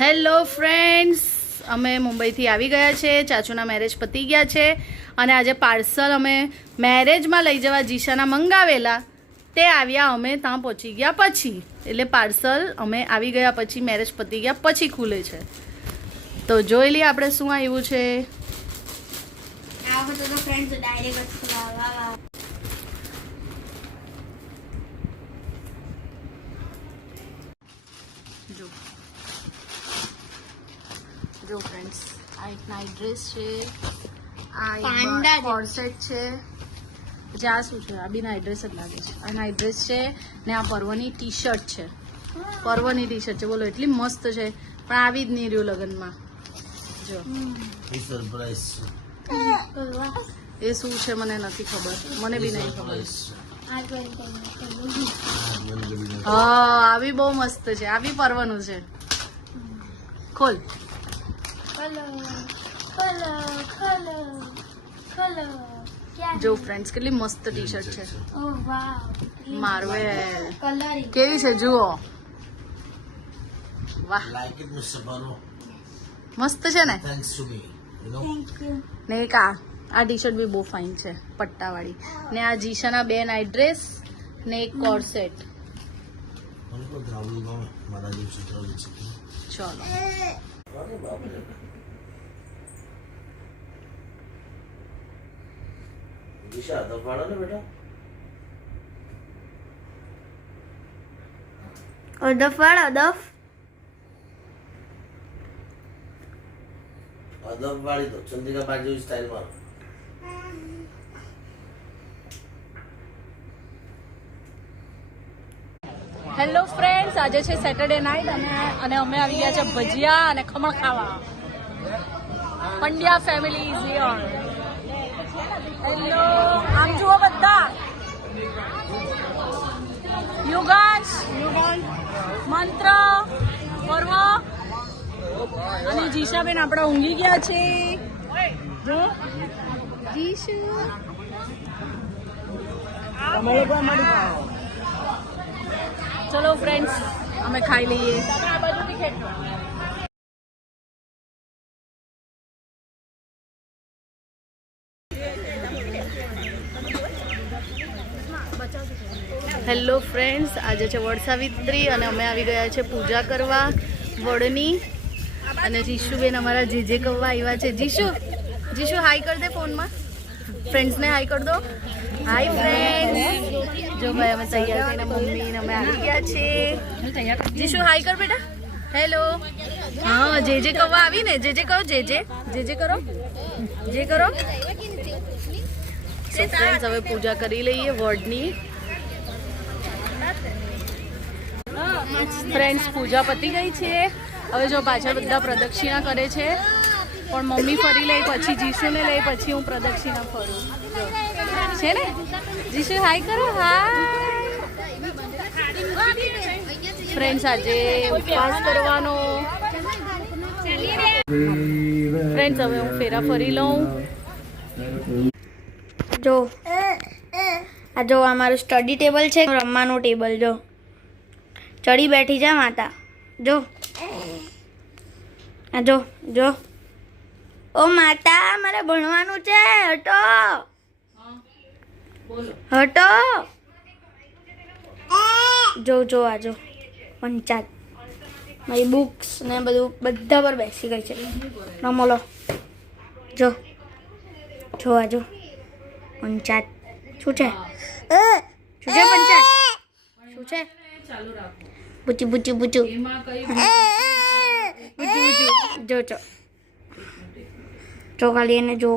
Hello friends, અમે મુંબઈથી આવી ગયા છે. ચાચુના મેરેજ પતી ગયા છે અને આજે પાર્સલ અમે મેરેજમાં લઈ જવા જીશાના મંગાવેલા તે આવ્યા. અમે ત્યાં પહોંચી ગયા પછી, એટલે પાર્સલ અમે આવી ગયા પછી, મેરેજ પતી ગયા પછી ખુલે છે. તો જોઈ લઈએ આપણે શું આવ્યું છે. જો ફ્રેન્ડ્સ, આ એક નાઇટ ડ્રેસ છે, આ એક કોર્સેટ છે. જા શું છે, આ બી નાઇટ ડ્રેસ જ લાગે છે. આ નાઇટ ડ્રેસ છે ને આ પર્વની ટી શર્ટ છે. પર્વની ટી શર્ટ છે, બોલો એટલી મસ્ત છે, પણ આવી જ નહીં રહ્યું લગ્નમાં. જો એ શું છે મને નથી ખબર, મને બી નહીં ખબર. હા, આવી બહુ મસ્ત છે, આવી પર્વનું છે. ખોલ. જો ફ્રેન્ડ્સ, કેટલી મસ્ત ટી શર્ટ છે. માર્વેલ કેવી છે જુઓ. વાહ, મસ્ત છે ને. ને એક આ ટી શર્ટ બી બહુ ફાઇન છે, પટ્ટા વાળી. ને આ જીશાના બે નાઇટ ડ્રેસ ને એક કોર્સેટ. ચલો અદફ વાળા અદફ વાળી તો ચંદિકા બાજુ સ્ટાઇલ માં. હેલો ફ્રેન્ડ્સ, આજે છે સેટરડે નાઇટ અને અમે આવી ગયા છે ભજીયા અને ખમણ ખાવા. Pandya family is here. Hello, આમ જુઓ બધા. યુગાંશ, મંત્ર, પર્વ અને જીશાબેન આપણા ઊંઘી ગયા છે. જો જીશુ, ચલો ફ્રેન્ડ્સ, અમે ખાઈ લઈએ. હેલો ફ્રેન્ડ્સ, આજે છે વડ સાવિત્રી અને અમે આવી ગયા છે પૂજા કરવા વડની. અને જીશુબેન અમારા જે કવવા આવ્યા છે. જીશુ હાઈ કર દે ફોનમાં, ફ્રેન્ડ્સને હાઈ કર દો. Hi friends. જો ભાઈ, અમે તૈયાર થઈને મમ્મી ને અમે આવી ગયા છે. જીશુ હાઈ કર બેટા. હેલો. હા, જે કવવા આવી ને. જે કરો, જે કરો, જે કરો. સો ફ્રેન્ડ્સ, હવે પૂજા કરી લઈએ વડની. ફ્રેન્ડ્સ, પૂજા પતી ગઈ છે. હવે જો પાછળ બધા પ્રદક્ષિણા કરે છે, પણ મમ્મી ફરી લઈ, પછી જીશુને લઈ, પછી હું પ્રદક્ષિણા ફરું. છે ને જીશુ, હાય કરો. હાય ફ્રેન્ડ્સ, આજે ઉપવાસ કરવાનો. ફ્રેન્ડ્સ, હવે હું ફેરા ફરી લઉં. જો આ જો અમારું સ્ટડી ટેબલ છે, રમવાનું ટેબલ. જો ચડી બેઠી જા માતા. જો આ જો ઓ માતા, મારે ભણવાનું છે. હટો હટો. જો આ જો પંચાયત, મારી બુક્સ ને બધું બધા પર બેસી ગઈ છે. રમો લો. જો આ જો પંચાયત. શું છે પંચાયત? શું છે? પૂચું. જો ખાલી એને જો